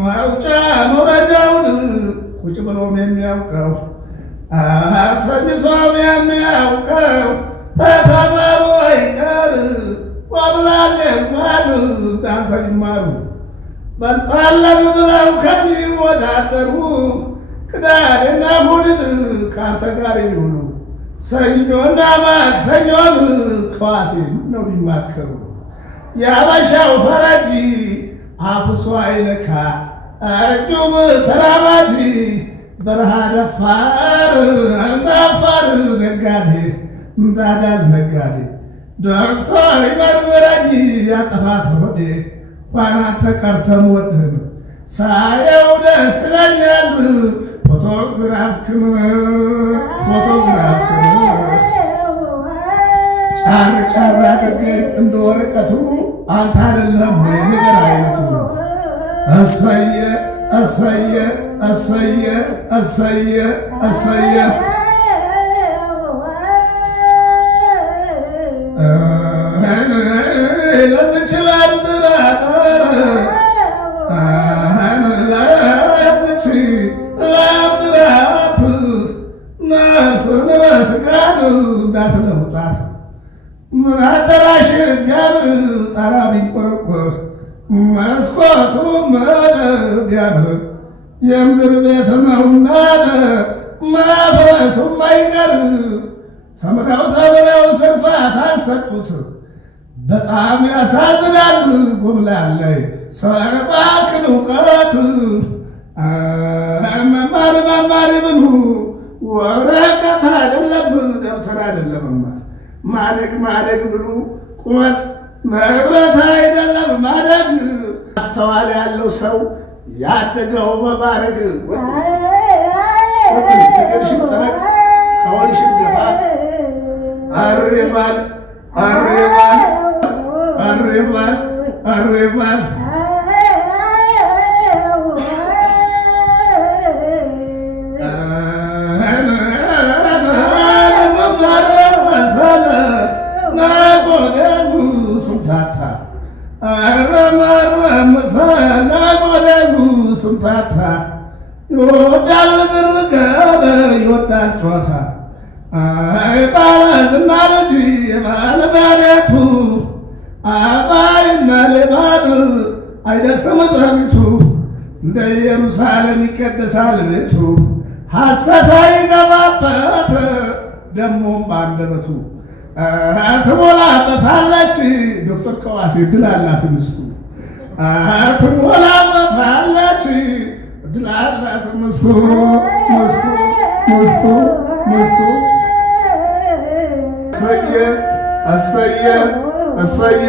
መውጫ መውረጃውን ቁጭ ብሎም የሚያውቀው ተኝቶም የሚያውቀው ተተማሩ አይቀር ወብላሌ እንኳን እንዳንተ ቢማሩ በልጣለን ብለው ከሚወዳደሩ ቅዳሜና እሑድን ከአንተ ጋር ይውሉ ሰኞና ማክሰኞን ከዋሴ ምነው ቢማከሩ የአበሻው ፈረጂ አፍሶ አይነካ እጁም ተራባጂ በረሃ ደፋር እንዳፋር ነጋዴ እንዳዳል ነጋዴ ዶክተር ይመርምረኝ ያጠፋት ሆዴ ኳናት ተቀርተም ወድህን ሳየው ደስ ይለኛል ፎቶግራፍክን ጫር ጫር አድርገኝ እንደ ወረቀቱ አንተ አይደለም ወይ ነገር አይነቱ እሰየ እሰየ እሰየ እሰየ እሰየ ለዝች ላምድራጠር ለዝች ላምድራት ነፍስን በስጋት እንዳትለውጣት ምን አዳራሽ ቢያምር ጣራ ቢንቆረቆር መስኮቱ መደብ ቢያምር የምድር ቤት ነውና ማፍረሱም አይቀር ተምረው ስርፋት አልሰጡት በጣም ያሳዝናል ጎምላላይ ሰባክን እውቀት መማር ብሉ ወረቀት አይደለም ደብተር አይደለም ማደግ ብሉ ቁመት መብረት አይደለም ማደግ አስተዋል ያለው ሰው ያደገው በማረግ ከወልሽን ገፋ አሬባል ስምታታ ይወዳል ግርግር ይወዳል ጨዋታ ባለዝና ልጅ ባለመሬቱ አባይና ሌባን አይደርስም ጥረቢቱ እንደ ኢየሩሳሌም ይቀደሳል ቤቱ ሐሰት አይገባበት ደሞም በአንደበቱ ትሞላበታለች ዶክተር ከዋሴ ድል አላት ምስቱ ትሞላበታለች ድል አላት ምስቱ እሰየ እሰየ እሰየ